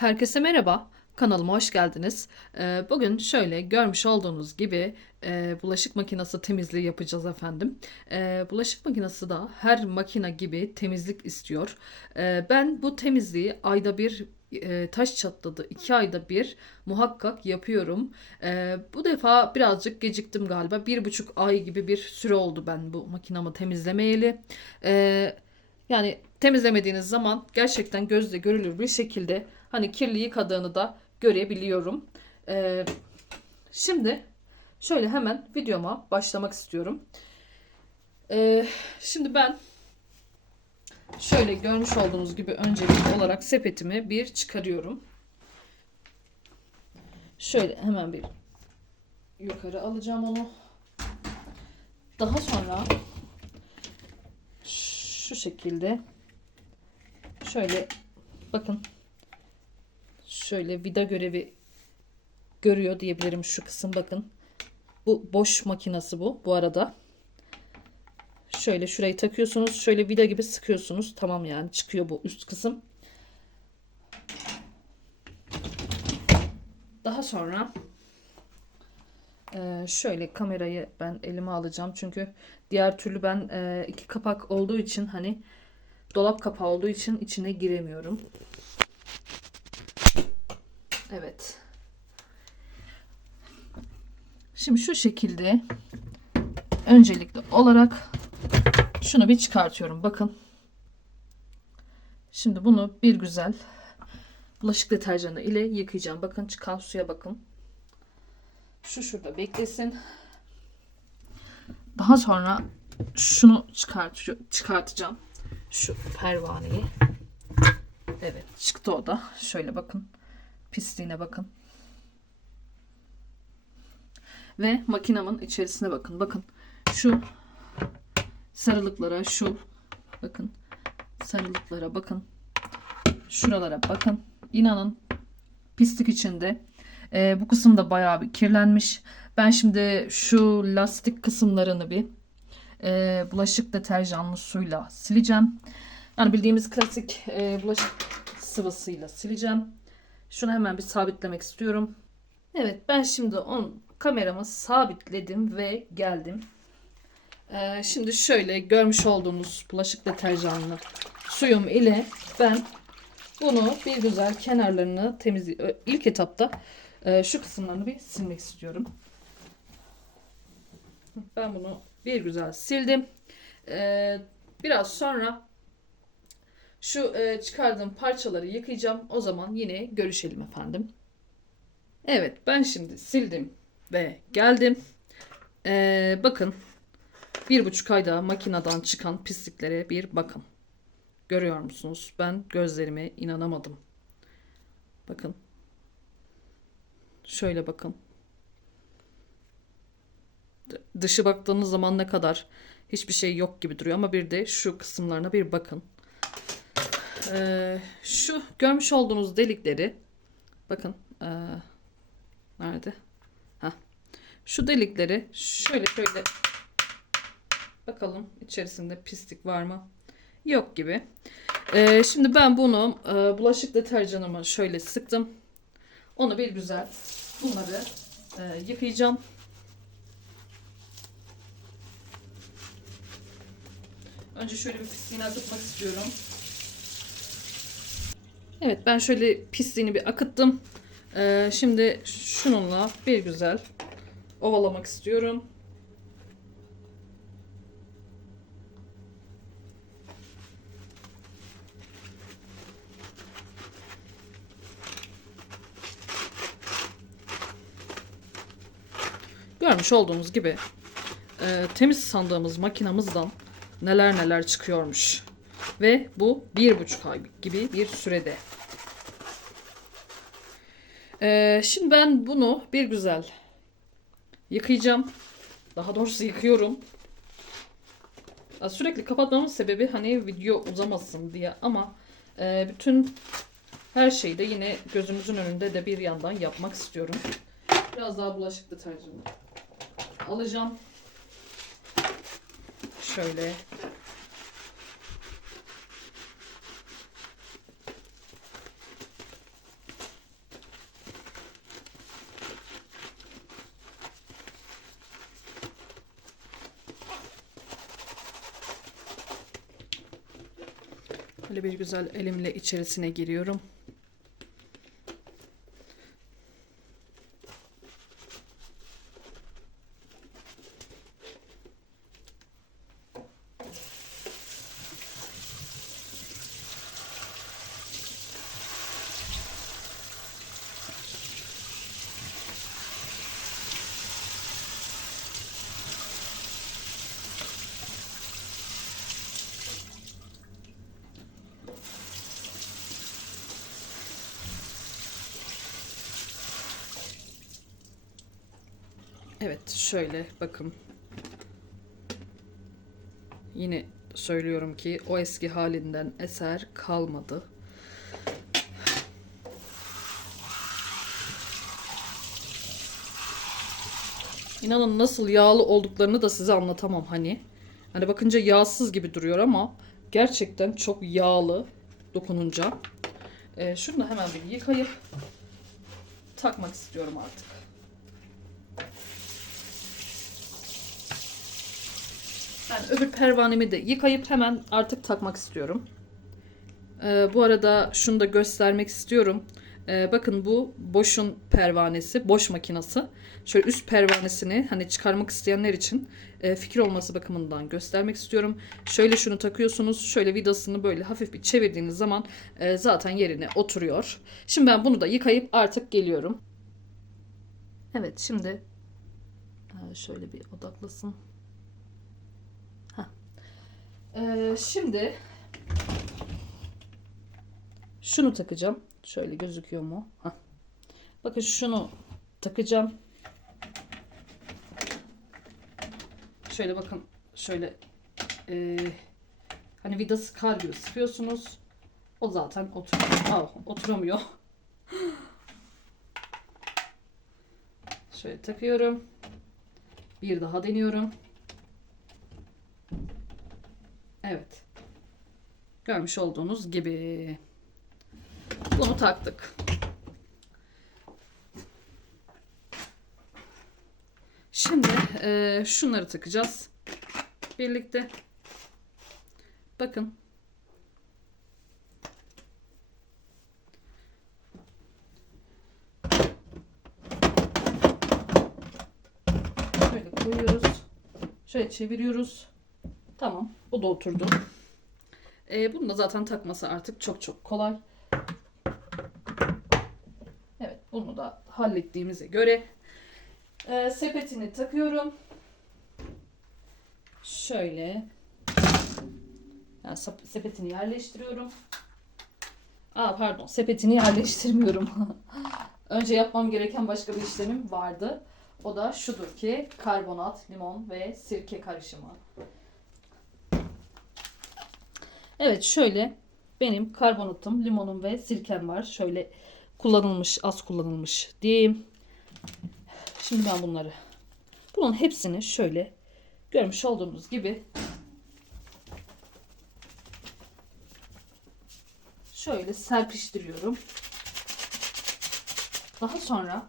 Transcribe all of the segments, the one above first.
Herkese merhaba, kanalıma hoş geldiniz. Ee, Bugün şöyle görmüş olduğunuz gibi e, bulaşık makinesi temizliği yapacağız efendim. Ee, Bulaşık makinesi da her makine gibi temizlik istiyor. Ee, Ben bu temizliği ayda bir e, taş çatladı iki ayda bir muhakkak yapıyorum. Bu defa birazcık geciktim galiba. Bir buçuk ay gibi bir süre oldu ben bu makinamı temizlemeyeli. Yani temizlemediğiniz zaman gerçekten gözle görülür bir şekilde hani kirli yıkadığını da görebiliyorum. Ee, şimdi şöyle hemen videoma başlamak istiyorum. Ee, şimdi ben şöyle görmüş olduğunuz gibi öncelikli olarak sepetimi bir çıkarıyorum. Şöyle hemen bir yukarı alacağım onu. Daha sonra şu şekilde şöyle bakın şöyle vida görevi görüyor diyebilirim şu kısım bakın. Bu boş makinası bu bu arada. Şöyle şurayı takıyorsunuz. Şöyle vida gibi sıkıyorsunuz. Tamam yani çıkıyor bu üst kısım. Daha sonra e, şöyle kamerayı ben elime alacağım. Çünkü diğer türlü ben e, iki kapak olduğu için hani dolap kapağı olduğu için içine giremiyorum. Evet. Şimdi şu şekilde öncelikli olarak şunu bir çıkartıyorum. Bakın. Şimdi bunu bir güzel bulaşık deterjanı ile yıkayacağım. Bakın çıkan suya bakın. Şu şurada beklesin. Daha sonra şunu çıkart çıkartacağım. Şu pervaneyi. Evet çıktı o da. Şöyle bakın. Pisliğine bakın. Ve makinamın içerisine bakın. Bakın şu sarılıklara şu bakın sarılıklara bakın. Şuralara bakın. İnanın pislik içinde. Ee, bu kısım da bayağı bir kirlenmiş. Ben şimdi şu lastik kısımlarını bir e, bulaşık deterjanlı suyla sileceğim. Yani bildiğimiz klasik e, bulaşık sıvısıyla sileceğim. Şunu hemen bir sabitlemek istiyorum. Evet ben şimdi on kameramı sabitledim ve geldim. Ee, şimdi şöyle görmüş olduğunuz bulaşık deterjanlı suyum ile ben bunu bir güzel kenarlarını temizle ilk etapta e, şu kısımlarını bir silmek istiyorum. Ben bunu bir güzel sildim. Ee, biraz sonra şu e, çıkardığım parçaları yıkayacağım. O zaman yine görüşelim efendim. Evet ben şimdi sildim ve geldim. Ee, bakın bir buçuk ayda makineden çıkan pisliklere bir bakın. Görüyor musunuz? Ben gözlerime inanamadım. Bakın. Şöyle bakın. Dışı baktığınız zaman ne kadar hiçbir şey yok gibi duruyor ama bir de şu kısımlarına bir bakın. Ee, şu görmüş olduğunuz delikleri bakın ee, nerede? Heh. Şu delikleri şöyle şöyle bakalım içerisinde pislik var mı? Yok gibi. Ee, şimdi ben bunu e, bulaşık deterjanımı şöyle sıktım. Onu bir güzel bunları e, yıkayacağım. Önce şöyle bir pisliğini akıtmak istiyorum. Evet ben şöyle pisliğini bir akıttım. Ee, şimdi şununla bir güzel ovalamak istiyorum. Görmüş olduğunuz gibi e, temiz sandığımız makinamızdan neler neler çıkıyormuş. Ve bu bir buçuk ay gibi bir sürede. Ee, şimdi ben bunu bir güzel yıkayacağım. Daha doğrusu yıkıyorum. Sürekli kapatmamın sebebi hani video uzamasın diye ama e, bütün her şeyi de yine gözümüzün önünde de bir yandan yapmak istiyorum. Biraz daha bulaşık deterjanı alacağım. Şöyle Böyle bir güzel elimle içerisine giriyorum. Evet şöyle bakın. Yine söylüyorum ki o eski halinden eser kalmadı. İnanın nasıl yağlı olduklarını da size anlatamam hani. Hani bakınca yağsız gibi duruyor ama gerçekten çok yağlı dokununca. Ee, şunu da hemen bir yıkayıp takmak istiyorum artık. Ben öbür pervanemi de yıkayıp hemen artık takmak istiyorum. Ee, bu arada şunu da göstermek istiyorum. Ee, bakın bu boşun pervanesi, boş makinası. Şöyle üst pervanesini hani çıkarmak isteyenler için e, fikir olması bakımından göstermek istiyorum. Şöyle şunu takıyorsunuz. Şöyle vidasını böyle hafif bir çevirdiğiniz zaman e, zaten yerine oturuyor. Şimdi ben bunu da yıkayıp artık geliyorum. Evet şimdi e, şöyle bir odaklasın. Ee, şimdi şunu takacağım. Şöyle gözüküyor mu? Hah. Bakın şunu takacağım. Şöyle bakın şöyle ee, hani vida sıkar gibi sıkıyorsunuz. O zaten oturuyor. Aa, oturamıyor. Şöyle takıyorum. Bir daha deniyorum. Evet. Görmüş olduğunuz gibi. Bunu taktık. Şimdi e, şunları takacağız. Birlikte. Bakın. Şöyle koyuyoruz. Şöyle çeviriyoruz. Tamam. Bu da oturdu. Ee, bunu da zaten takması artık çok çok kolay. Evet. Bunu da hallettiğimize göre e, sepetini takıyorum. Şöyle yani sep- sepetini yerleştiriyorum. Aa pardon sepetini yerleştirmiyorum. Önce yapmam gereken başka bir işlemim vardı. O da şudur ki karbonat, limon ve sirke karışımı. Evet şöyle benim karbonatım, limonum ve sirkem var. Şöyle kullanılmış, az kullanılmış diyeyim. Şimdi ben bunları bunun hepsini şöyle görmüş olduğunuz gibi şöyle serpiştiriyorum. Daha sonra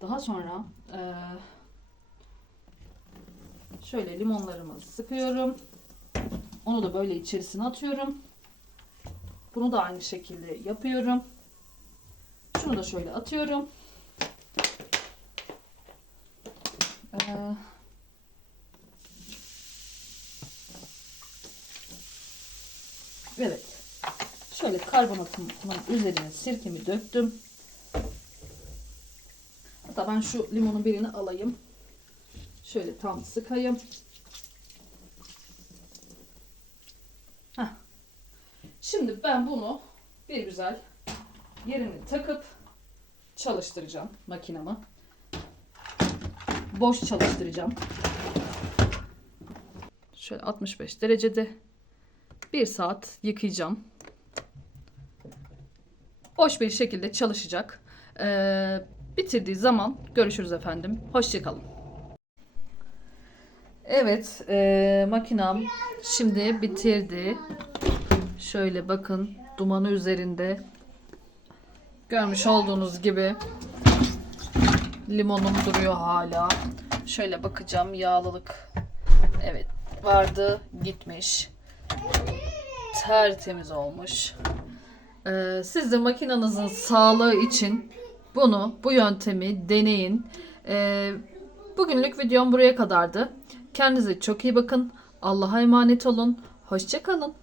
daha sonra şöyle limonlarımı sıkıyorum. Onu da böyle içerisine atıyorum. Bunu da aynı şekilde yapıyorum. Şunu da şöyle atıyorum. Ee, evet. Şöyle karbonatımın üzerine sirkemi döktüm. Hatta ben şu limonun birini alayım. Şöyle tam sıkayım. Heh. Şimdi ben bunu bir güzel yerini takıp çalıştıracağım makinamı. Boş çalıştıracağım. Şöyle 65 derecede bir saat yıkayacağım. Boş bir şekilde çalışacak. Ee, bitirdiği zaman görüşürüz efendim. Hoşçakalın. Evet, e, makinam şimdi bitirdi. Şöyle bakın, dumanı üzerinde. Görmüş olduğunuz gibi limonum duruyor hala. Şöyle bakacağım yağlılık. Evet, vardı, gitmiş. tertemiz olmuş. Ee, siz de makinenizin sağlığı için bunu, bu yöntemi deneyin. Ee, bugünlük videom buraya kadardı. Kendinize çok iyi bakın. Allah'a emanet olun. Hoşçakalın.